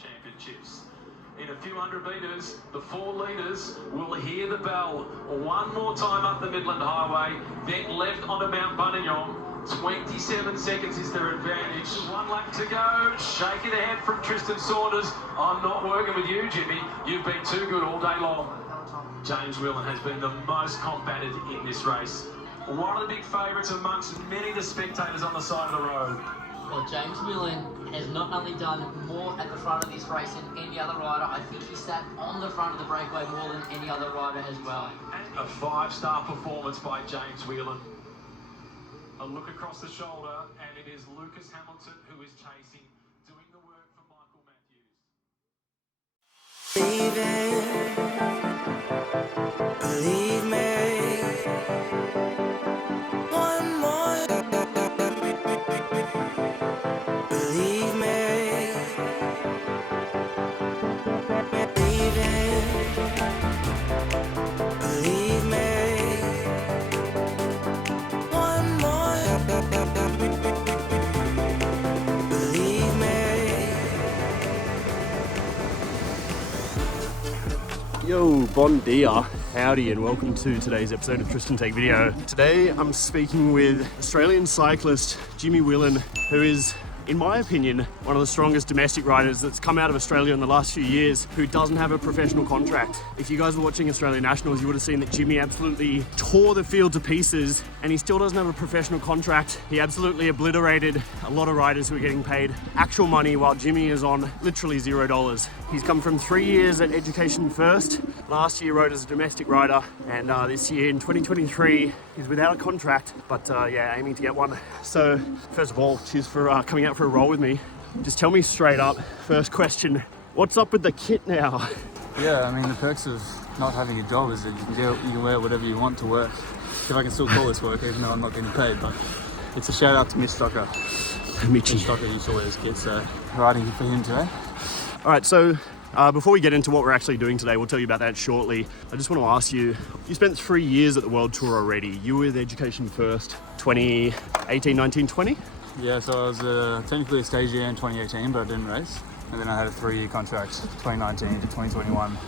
Championships. In a few hundred metres, the 4 leaders will hear the bell one more time up the Midland Highway, then left onto Mount Buninyong. 27 seconds is their advantage. 1 lap to go. Shaking ahead from Tristan Saunders. I'm not working with you, Jimmy. You've been too good all day long. James Whelan has been the most combated in this race. One of the big favourites amongst many of the spectators on the side of the road. Well, James Mullen has not only done more at the front of this race than any other rider, I think he sat on the front of the breakaway more than any other rider as well. A 5-star performance by James Whelan. A look across the shoulder, and it is Lucas Hamilton who is chasing, doing the work for Michael Matthews. Believe me, one more. Believe me, believe me, one more. Believe me. Yo, bon dia, howdy, and welcome to today's episode of Tristan Take Video. Today I'm speaking with Australian cyclist Jimmy Whelan, who is, in my opinion, one of the strongest domestic riders that's come out of Australia in the last few years, who doesn't have a professional contract. If you guys were watching Australian Nationals, you would have seen that Jimmy absolutely tore the field to pieces, and he still doesn't have a professional contract. He absolutely obliterated a lot of riders who are getting paid actual money, while Jimmy is on literally $0. He's come from 3 years at Education First. Last year rode as a domestic rider, and this year in 2023 he's without a contract, but yeah, aiming to get one. So first of all, cheers for coming out for a roll with me. Just tell me straight up, first question, what's up with the kit now? Yeah, I mean, the perks of not having a job is that you can wear whatever you want to work. If I can still call this work, even though I'm not getting paid, but it's a shout out to Mitch Stocker. Mitchy. Mitch Stocker used to wear his kit, so riding for him today. All right, so before we get into what we're actually doing today, we'll tell you about that shortly. I just want to ask you, you spent 3 years at the World Tour already. You were with Education First, 2018, 19, 20? Yeah, so I was technically a stage year in 2018, but I didn't race. And then I had a 3-year contract, 2019 to 2021.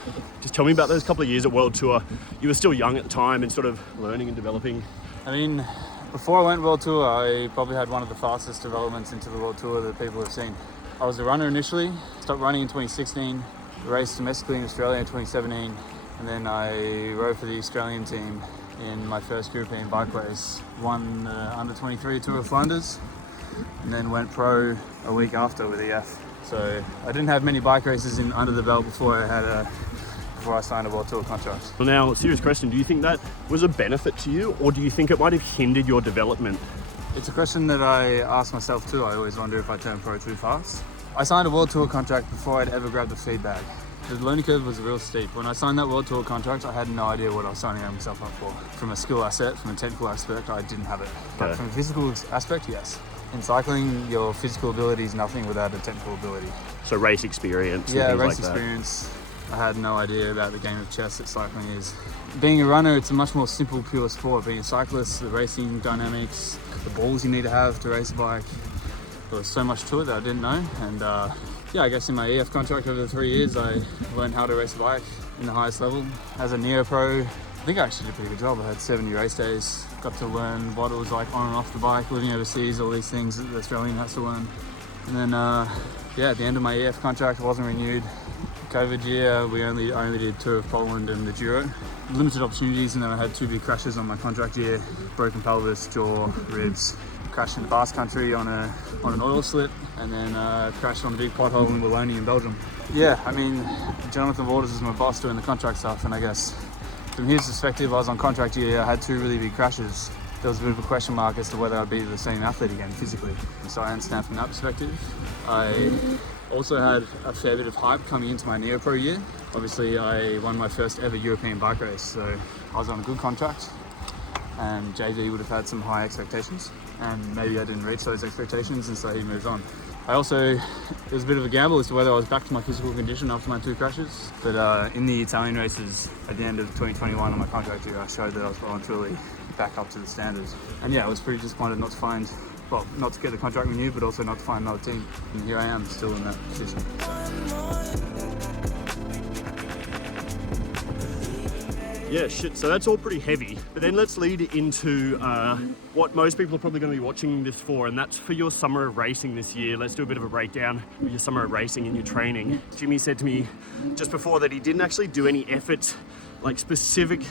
Just tell me about those couple of years at World Tour. You were still young at the time and sort of learning and developing. I mean, before I went World Tour, I probably had one of the fastest developments into the World Tour that people have seen. I was a runner initially, stopped running in 2016, raced domestically in Australia in 2017, and then I rode for the Australian team in my first European bike race, won the under-23 Tour of Flanders, and then went pro a week after with EF. So I didn't have many bike races under the belt before I signed a World Tour contract. Well, now, serious question, do you think that was a benefit to you, or do you think it might have hindered your development? It's a question that I ask myself too. I always wonder if I turn pro too fast. I signed a World Tour contract before I'd ever grabbed the feed bag. The learning curve was real steep. When I signed that World Tour contract, I had no idea what I was signing myself up for. From a skill asset, from a technical aspect, I didn't have it. But from a physical aspect, yes. In cycling, your physical ability is nothing without a technical ability. So race experience. Yeah, and race like experience. I had no idea about the game of chess that cycling is. Being a runner, it's a much more simple, pure sport. Being a cyclist, the racing dynamics, the balls you need to have to race a bike. There was so much to it that I didn't know. And yeah, I guess in my EF contract over the 3 years, I learned how to race a bike in the highest level. As a Neo Pro, I think I actually did a pretty good job. I had 70 race days, got to learn what it was like on and off the bike, living overseas, all these things that the Australian has to learn. And then, yeah, at the end of my EF contract, it wasn't renewed. COVID year, I only did Tour of Poland and the Giro. Limited opportunities, and then I had 2 big crashes on my contract year. Broken pelvis, jaw, ribs. Crashed in the Basque Country on an oil slip, and then crashed on a big pothole in Wallonia in Belgium. Yeah, I mean, Jonathan Waters was my boss doing the contract stuff, and I guess from his perspective, I was on contract year, I had 2 really big crashes. There was a bit of a question mark as to whether I'd be the same athlete again physically. So I understand from that perspective. I also had a fair bit of hype coming into my Neo Pro year. Obviously, I won my first ever European bike race, so I was on a good contract, and JV would have had some high expectations, and maybe I didn't reach those expectations, and so he moved on. I also, it was a bit of a gamble as to whether I was back to my physical condition after my 2 crashes. But in the Italian races at the end of 2021 on my contract year, I showed that I was well and truly back up to the standards. And yeah, I was pretty disappointed not to find, well, not to get the contract renewed, but also not to find another team. And here I am, still in that position. Yeah, shit, so that's all pretty heavy. But then let's lead into what most people are probably going to be watching this for, and that's for your summer of racing this year. Let's do a bit of a breakdown of your summer of racing and your training. Jimmy said to me just before that he didn't actually do any efforts, like specific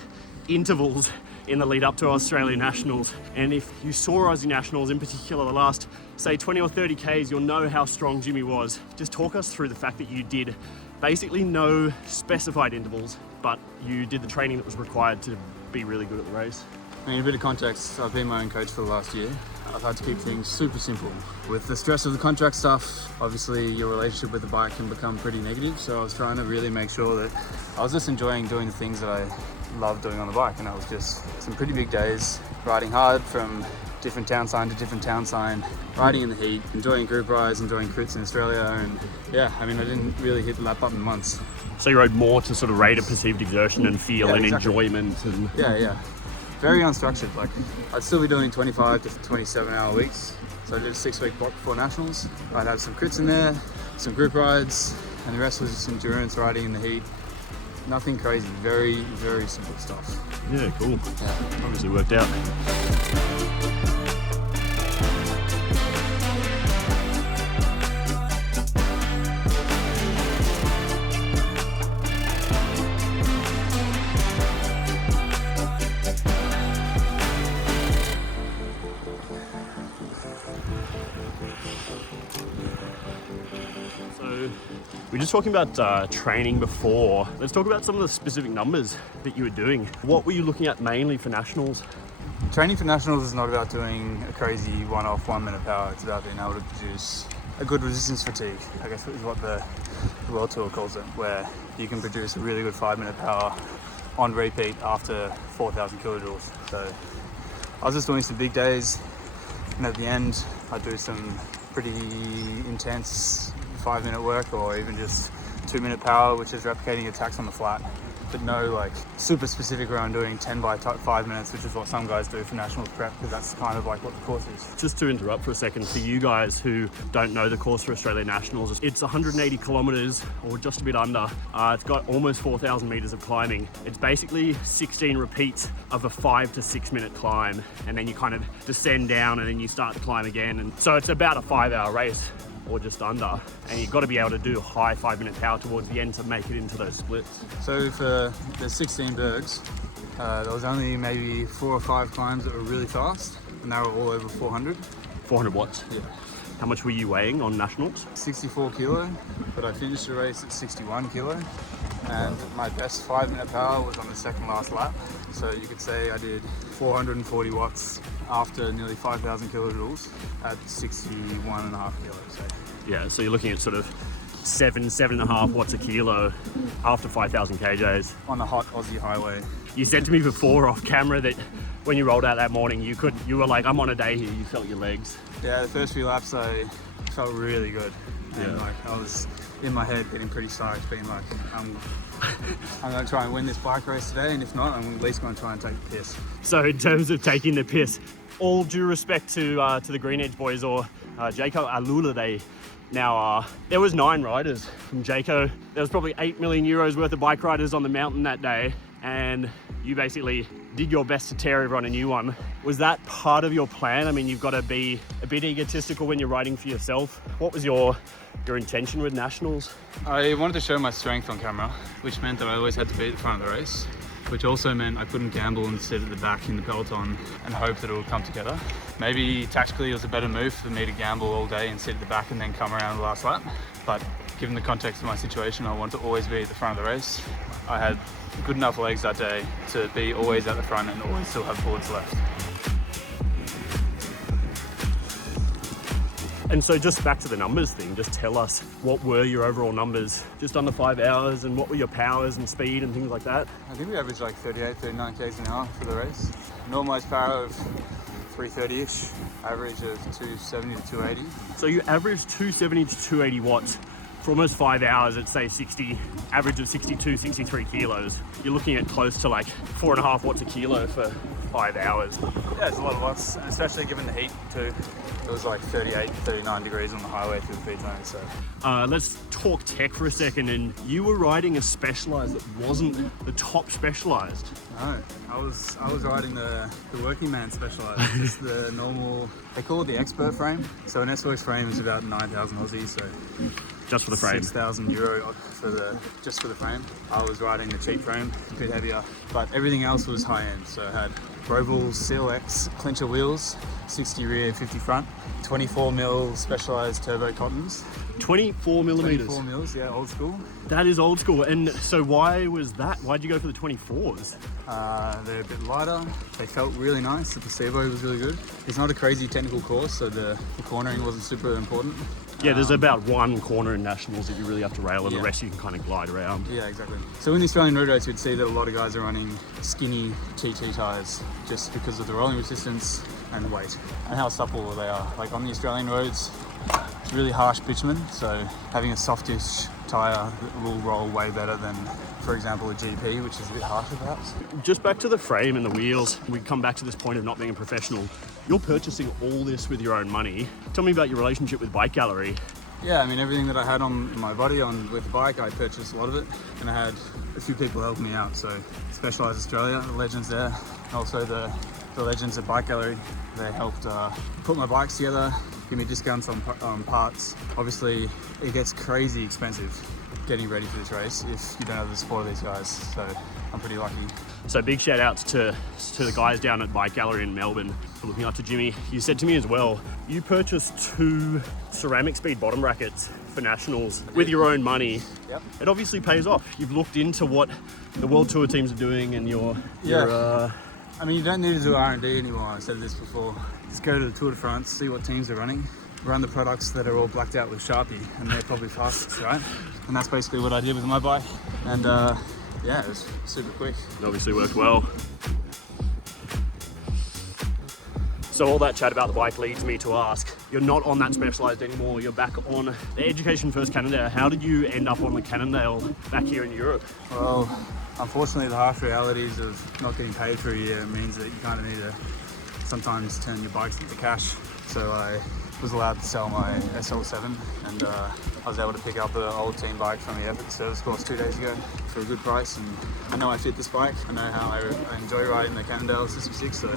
intervals in the lead up to Australian Nationals. And if you saw Aussie Nationals, in particular the last, say 20 or 30 Ks, you'll know how strong Jimmy was. Just talk us through the fact that you did basically no specified intervals, but you did the training that was required to be really good at the race. I mean, a bit of context, I've been my own coach for the last year. I've had to keep things super simple. With the stress of the contract stuff, obviously your relationship with the bike can become pretty negative, so I was trying to really make sure that I was just enjoying doing the things that I love doing on the bike, and that was just some pretty big days, riding hard from different town sign to different town sign, riding in the heat, enjoying group rides, enjoying crits in Australia, and yeah, I mean, I didn't really hit the lap button once. So you rode more to sort of rate of perceived exertion and feel and exactly. Enjoyment and... Yeah. Very unstructured. Like, I'd still be doing 25 to 27 hour weeks. So I did a 6-week block before Nationals. I'd have some crits in there, some group rides, and the rest was just endurance riding in the heat. Nothing crazy, very, very simple stuff. Yeah, cool. Yeah. Obviously worked out. We were just talking about training before. Let's talk about some of the specific numbers that you were doing. What were you looking at mainly for Nationals? Training for Nationals is not about doing a crazy one-off 1-minute power. It's about being able to produce a good resistance fatigue, I guess is what the WorldTour calls it, where you can produce a really good 5-minute power on repeat after 4,000 kilojoules. So I was just doing some big days, and at the end I'd do some pretty intense 5-minute work, or even just 2-minute power, which is replicating attacks on the flat, but no like super specific where I'm doing 10 by 5 minutes, which is what some guys do for Nationals prep, because that's kind of like what the course is. Just to interrupt for a second, for you guys who don't know the course for Australian Nationals, it's 180 kilometers or just a bit under. It's got almost 4,000 meters of climbing. It's basically 16 repeats of a 5 to 6 minute climb, and then you kind of descend down and then you start to climb again. And so it's about a 5-hour race, or just under, and you've got to be able to do high 5-minute power towards the end to make it into those splits. So for the 16 bergs, there was only maybe 4 or 5 climbs that were really fast, and they were all over 400. 400 watts? Yeah. How much were you weighing on Nationals? 64 kilo, but I finished the race at 61 kilo, and my best 5-minute power was on the second last lap. So you could say I did 440 watts after nearly 5,000 kilojoules at 61.5 kilos. So. Yeah, so you're looking at sort of 7.5 watts a kilo after 5,000 kjs. On a hot Aussie highway. You said to me before off camera that when you rolled out that morning, you were like, I'm on a day here, you felt your legs. Yeah, the first few laps I felt really good. And yeah. like I was in my head getting pretty psyched, being like, I'm going to try and win this bike race today, and if not, I'm at least going to try and take the piss. So in terms of taking the piss, all due respect to the Green Edge boys, or Jayco Alula, they now are. There was 9 riders from Jayco. There was probably 8 million euros worth of bike riders on the mountain that day, and you basically did your best to tear everyone a new one. Was that part of your plan? I mean, you've got to be a bit egotistical when you're riding for yourself. What was your intention with Nationals? I wanted to show my strength on camera, which meant that I always had to be at the front of the race, which also meant I couldn't gamble and sit at the back in the peloton and hope that it would come together. Maybe tactically it was a better move for me to gamble all day and sit at the back and then come around the last lap. But given the context of my situation, I wanted to always be at the front of the race. I had good enough legs that day to be always at the front and always still have boards left. And so just back to the numbers thing, just tell us, what were your overall numbers just under 5 hours, and what were your powers and speed and things like that? I think we averaged like 38, 39 k's an hour for the race. Normalized power of 330-ish, average of 270 to 280. So you average 270 to 280 watts for almost 5 hours at say 60, average of 62, 63 kilos. You're looking at close to like 4.5 watts a kilo for 5 hours. Yeah, it's a lot of watts, and especially given the heat too. It was like 38, 39 degrees on the highway through the feed zone, so. Let's talk tech for a second, and you were riding a Specialized that wasn't the top Specialized. No, I was riding the working man Specialized, just the normal, they call it the expert frame. So an S-Works frame is about 9,000 Aussie, so. Just for the frame. 6,000 euro just for the frame. I was riding the cheap frame, a bit heavier, but everything else was high end. So I had Roval CLX clincher wheels, 60 rear, 50 front, 24mm Specialized turbo cottons. 24 millimeters. 24 mils, yeah, old school. That is old school. And so why was that? Why'd you go for the 24s? They're a bit lighter. They felt really nice. The placebo was really good. It's not a crazy technical course, so the cornering wasn't super important. Yeah, there's about one corner in Nationals that you really have to rail, and yeah. the rest you can kind of glide around. Yeah, exactly. So in the Australian road race, we'd see that a lot of guys are running skinny TT tyres just because of the rolling resistance and weight and how supple they are. Like on the Australian roads, it's really harsh bitumen, so having a softish tyre will roll way better than, for example, a GP, which is a bit harsher perhaps. Just back to the frame and the wheels, we come back to this point of not being a professional. You're purchasing all this with your own money. Tell me about your relationship with Bike Gallery. Yeah, I mean, everything that I had on my body with the bike, I purchased a lot of it, and I had a few people helping me out. So Specialized Australia, the legends there, and also the legends at Bike Gallery. They helped put my bikes together, give me discounts on parts. Obviously, it gets crazy expensive getting ready for this race if you don't have the support of these guys. So I'm pretty lucky. So big shout outs to the guys down at Bike Gallery in Melbourne for looking after Jimmy. You said to me as well, you purchased 2 ceramic speed bottom brackets for Nationals with your own money. Yep. It obviously pays off. You've looked into what the World Tour teams are doing, and I mean, you don't need to do R&D anymore. I said this before. Just go to the Tour de France, see what teams are running, run the products that are all blacked out with Sharpie, and they're probably fastest, right? And that's basically what I did with my bike. And yeah, it was super quick. It obviously worked well. So all that chat about the bike leads me to ask, you're not on that Specialized anymore, you're back on the Education First Cannondale. How did you end up on the Cannondale back here in Europe? Well, unfortunately, the harsh realities of not getting paid for a year means that you kind of need to sometimes turn your bikes into cash. So I was allowed to sell my SL7, and I was able to pick up an old team bike from the Effort Service course 2 days ago for a good price. And I know I fit this bike. I know how I enjoy riding the Cannondale System 6, so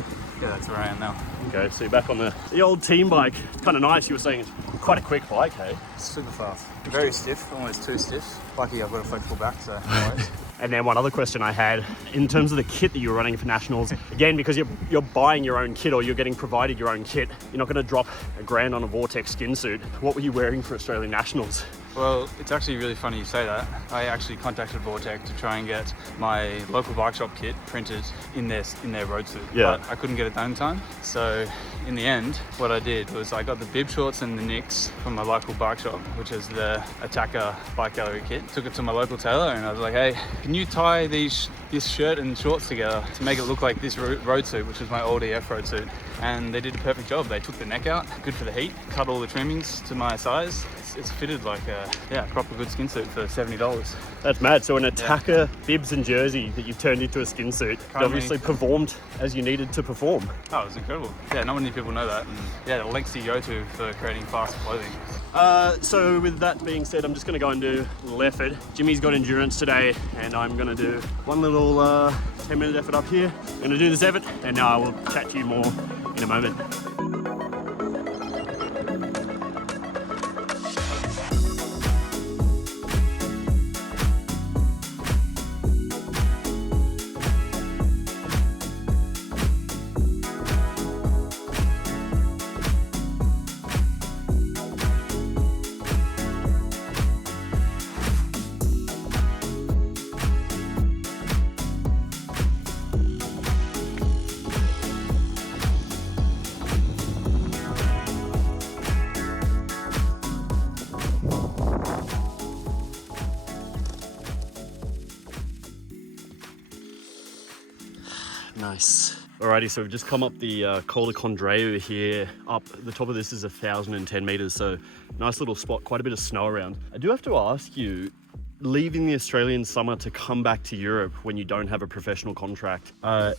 yeah, that's where I am now. Okay, so you're back on the old team bike. It's kind of nice. You were saying it's quite a quick bike, hey? Super fast. Very stiff, almost too stiff. Lucky I've got a flexible back, so no worries. And then one other question I had, in terms of the kit that you were running for Nationals, again, because you're buying your own kit or you're getting provided your own kit, you're not going to drop $1,000 on a Vortex skin suit. What were you wearing for Australian Nationals? Well, it's actually really funny you say that. I actually contacted Vortex to try and get my local bike shop kit printed in their road suit, yeah. But I couldn't get it done in time. So in the end, what I did was I got the bib shorts and the nicks from my local bike shop, which is the Attaquer Bike Gallery kit. Took it to my local tailor and I was like, hey, can you tie this shirt and shorts together to make it look like this road suit, which was my old EF road suit? And they did a perfect job. They took the neck out, good for the heat, cut all the trimmings to my size. It's fitted like a proper good skin suit for $70. That's mad. So an Attaquer bibs and jersey that you turned into a skin suit, it obviously performed as you needed to perform. Oh, it was incredible. Yeah, not many people know that. And yeah, the lengths you go to for creating fast clothing. So with that being said, I'm just going to go and do a little effort. Jimmy's got endurance today, and I'm going to do one little 10-minute effort up here. I'm going to do this effort, and I will chat to you more in a moment. Nice. Alrighty, so we've just come up the Col de Condreu here. Up the top of this is 1,010 meters, so nice little spot, quite a bit of snow around. I do have to ask you, leaving the Australian summer to come back to Europe when you don't have a professional contract,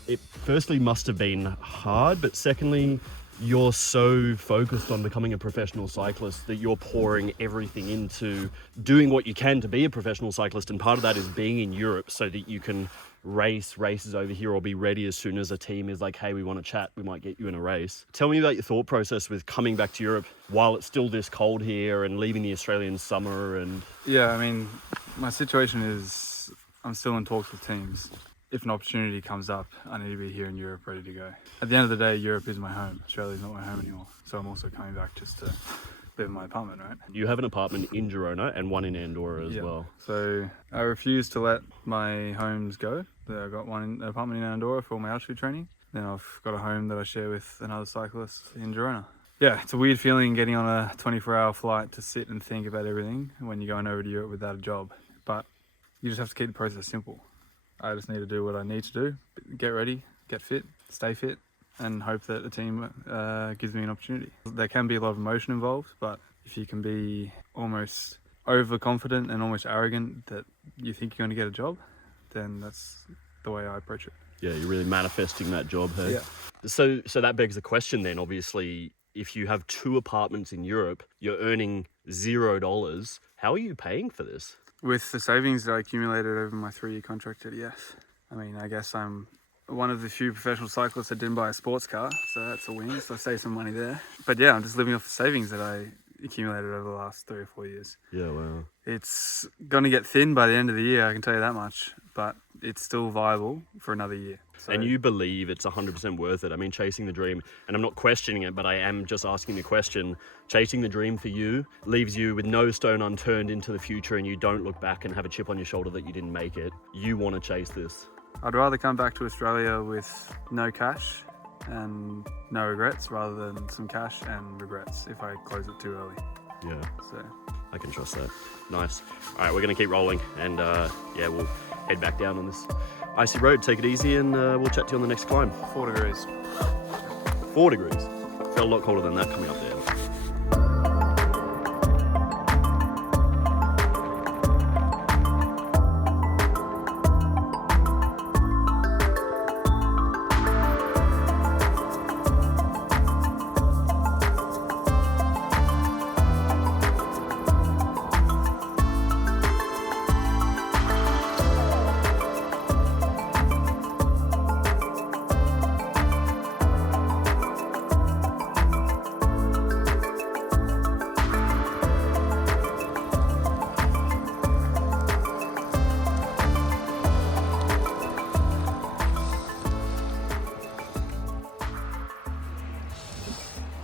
it firstly must have been hard, but secondly, you're so focused on becoming a professional cyclist that you're pouring everything into doing what you can to be a professional cyclist, and part of that is being in Europe so that you can race races over here or be ready as soon as a team is like, hey, we want to chat, we might get you in a race. Tell me about your thought process with coming back to Europe while it's still this cold here and leaving the Australian summer. And Yeah, I mean, my situation is I'm still in talks with teams. If an opportunity comes up, I need to be here in Europe ready to go. At the end of the day, Europe is my home. Australia's not my home anymore. So I'm also coming back just to live in my apartment, right? you have an apartment in Girona and one in Andorra as well. So I refuse to let my homes go. I got an apartment in Andorra for my altitude training. Then I've got a home that I share with another cyclist in Girona. Yeah, it's a weird feeling getting on a 24-hour flight to sit and think about everything when you're going over to Europe without a job. But you just have to keep the process simple. I just need to do what I need to do, get ready, get fit, stay fit, and hope that the team gives me an opportunity. There can be a lot of emotion involved, but if you can be almost overconfident and almost arrogant that you think you're going to get a job, then that's the way I approach it. Yeah, you're really manifesting that job, hey? Yeah. So that begs the question then, obviously, if you have 2 apartments in Europe, you're earning $0. How are you paying for this? With the savings that I accumulated over my 3-year contract at EF, I mean, I guess I'm one of the few professional cyclists that didn't buy a sports car, so that's a win, so I saved some money there. But yeah, I'm just living off the savings that I accumulated over the last 3 or 4 years. Yeah, wow. It's going to get thin by the end of the year, I can tell you that much, but it's still viable for another year. So, And you believe it's 100% worth it. I mean, chasing the dream, and I'm not questioning it, but I am just asking the question, chasing the dream for you leaves you with no stone unturned into the future, and you don't look back and have a chip on your shoulder that you didn't make it. You want to chase this. I'd rather come back to Australia with no cash and no regrets rather than some cash and regrets if I close it too early. Yeah, So I can trust that. Nice. All right, we're going to keep rolling, and yeah, we'll head back down on this icy road. Take it easy, and we'll chat to you on the next climb. 4 degrees. 4 degrees. Felt a lot colder than that coming up there.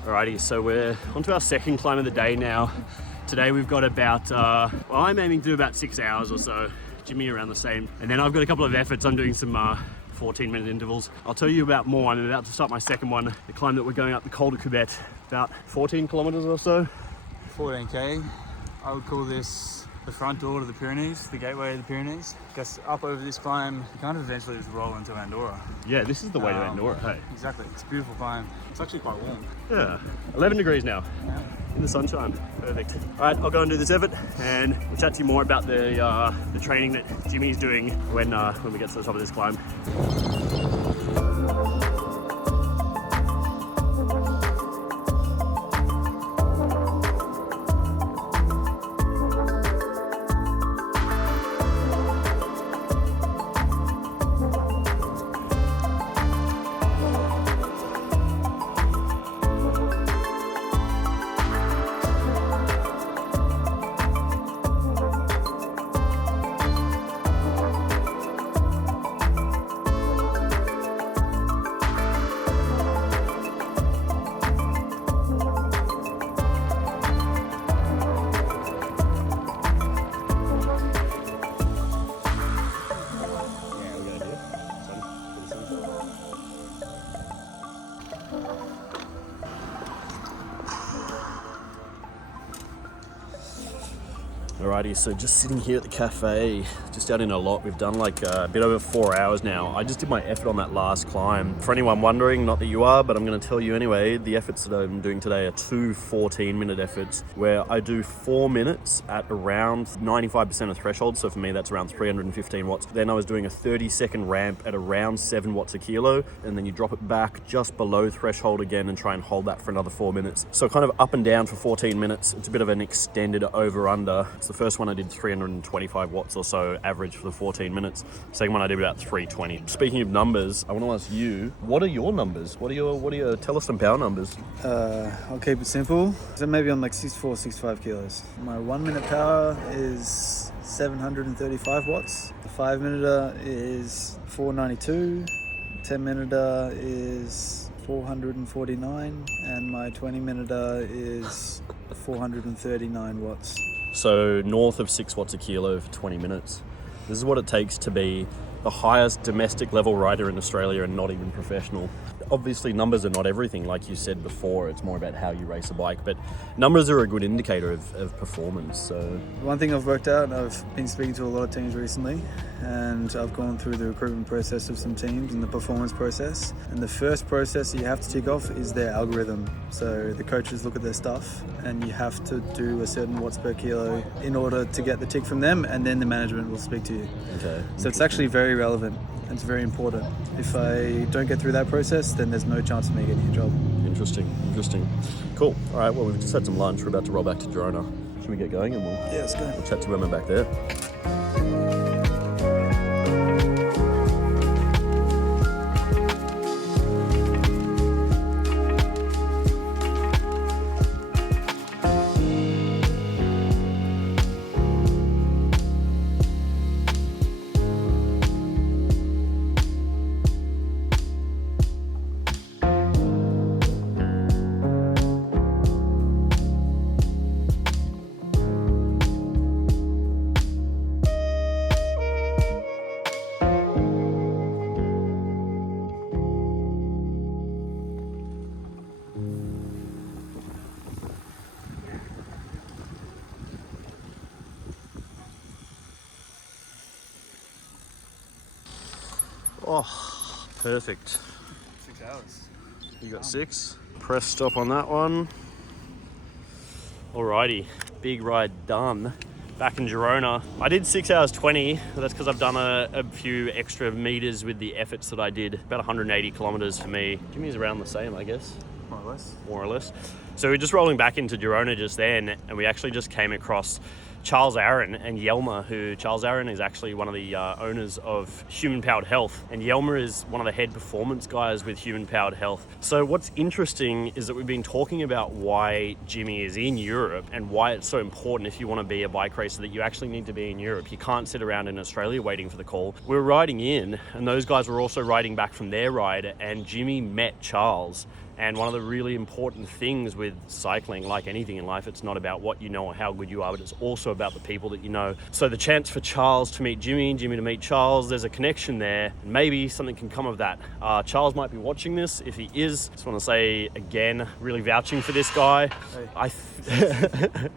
Alrighty, so we're onto our second climb of the day now. Today we've got about, well, I'm aiming to do about 6 hours or so. Jimmy around the same. And then I've got a couple of efforts. I'm doing some 14-minute intervals. I'll tell you about more. I'm about to start my second one, the climb that we're going up the Col de Cubet, about 14 kilometers or so. 14k. I would call this the front door to the Pyrenees, the gateway of the Pyrenees. Guess up over this climb, you kind of eventually just roll into Andorra. Yeah, this is the way to Andorra, hey? Exactly, it's a beautiful climb. It's actually quite warm. Yeah, 11 degrees now, in the sunshine. Perfect. All right, I'll go and do this effort, and we'll chat to you more about the training that Jimmy's doing when we get to the top of this climb. Alrighty, so just sitting here at the cafe, just out in a lot. We've done like a bit over 4 hours now. I just did my effort on that last climb. For anyone wondering, not that you are, but I'm going to tell you anyway, the efforts that I'm doing today are 2 14-minute efforts where I do 4 minutes at around 95% of threshold. So for me, that's around 315 watts. Then I was doing a 30-second ramp at around 7 watts a kilo, and then you drop it back just below threshold again and try and hold that for another 4 minutes. So kind of up and down for 14 minutes. It's a bit of an extended over-under. The first one I did 325 watts or so average for the 14 minutes. Second one I did about 320. Speaking of numbers, I want to ask you, what are your numbers? What are your tell us some power numbers? I'll keep it simple. So maybe I'm like 64, 65 kilos. My 1 minute power is 735 watts. The 5 minute is 492. 10 minute is 449, and my 20 minute is 439 watts. So north of 6 watts a kilo for 20 minutes. This is what it takes to be the highest domestic level rider in Australia and not even professional. Obviously numbers are not everything, like you said before. It's more about how you race a bike, but numbers are a good indicator of performance. So one thing I've worked out, I've been speaking to a lot of teams recently, and I've gone through the recruitment process of some teams and the performance process. And the first process you have to tick off is their algorithm. So the coaches look at their stuff, and you have to do a certain watts per kilo in order to get the tick from them, and then the management will speak to you. okay. So it's actually very relevant. It's very important. If I don't get through that process, then there's no chance of me getting a job. Interesting. Cool. All right, well, we've just had some lunch. We're about to roll back to Girona. Should we get going and we'll Let's go. chat to women back there? Oh, perfect. 6 hours. You got 6. Press stop on that one. Alrighty, big ride done. Back in Girona. I did 6 hours 20. That's because I've done a few extra meters with the efforts that I did. About 180 kilometers for me. Jimmy's around the same, I guess. More or less. So we're just rolling back into Girona just then, and we actually just came across Charles Aaron and Yelmer, who Charles Aaron is actually one of the owners of Human Powered Health, and Yelmer is one of the head performance guys with Human Powered Health. So what's interesting is that we've been talking about why Jimmy is in Europe and why it's so important if you want to be a bike racer that you actually need to be in Europe. You can't sit around in Australia waiting for the call. We're riding in, and those guys were also riding back from their ride, and Jimmy met Charles. And one of the really important things with cycling, like anything in life, it's not about what you know or how good you are, but it's also about the people that you know. So the chance for Charles to meet Jimmy, Jimmy to meet Charles, there's a connection there, and maybe something can come of that. Charles might be watching this. If he is, just want to say again, really vouching for this guy. Hey.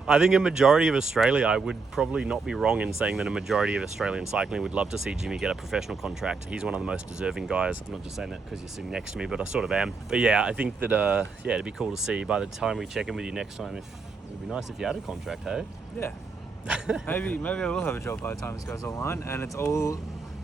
I think a majority of Australia, I would probably not be wrong in saying that a majority of Australian cycling would love to see Jimmy get a professional contract. He's one of the most deserving guys. I'm not just saying that because you're sitting next to me, but I sort of am. But yeah, I think that it'd be cool to see by the time we check in with you next time. If it'd be nice if you had a contract, hey? Yeah. maybe I will have a job by the time this goes online, and it's all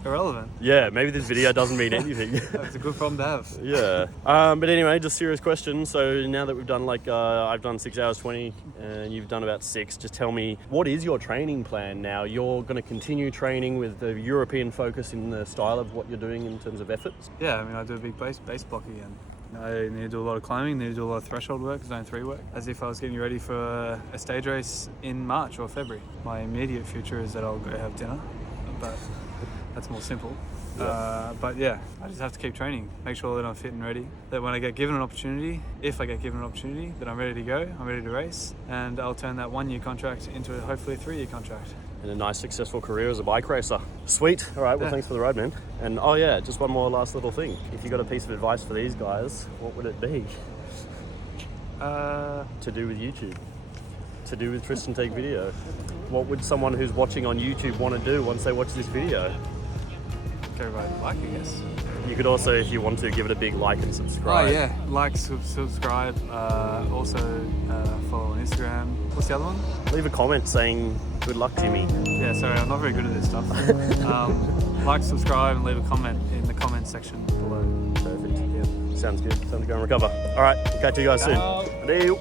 irrelevant. Yeah, maybe this video doesn't mean anything. It's a good problem to have. Yeah. But anyway, just serious question. So now that we've done I've done 6 hours 20 and you've done about 6, just tell me, what is your training plan now? You're going to continue training with the European focus in the style of what you're doing in terms of efforts? Yeah, I mean, I do a big base block again. I need to do a lot of climbing, need to do a lot of threshold work, zone 3 work, as if I was getting ready for a stage race in March or February. My immediate future is that I'll go have dinner, but that's more simple. Yeah. But yeah, I just have to keep training, make sure that I'm fit and ready, that when I get given an opportunity, if I get given an opportunity, that I'm ready to go, I'm ready to race, and I'll turn that 1-year contract into hopefully a 3-year contract. And a nice successful career as a bike racer. Sweet. All right, well, Thanks for the ride, man. And oh yeah, just one more last little thing. If you got a piece of advice for these guys, what would it be? To do with YouTube. to do with Tristan Take Video? What would someone who's watching on YouTube want to do once they watch this video? Go right, like, I guess. You could also, if you want to, give it a big like and subscribe. Oh yeah, like, subscribe. Also follow on Instagram. What's the other one? Leave a comment saying good luck, Jimmy. Yeah, sorry, I'm not very good at this stuff. Like, subscribe, and leave a comment in the comment section below. Perfect. Yeah. Sounds good. Time to go and recover. All right, catch you guys soon. Adieu.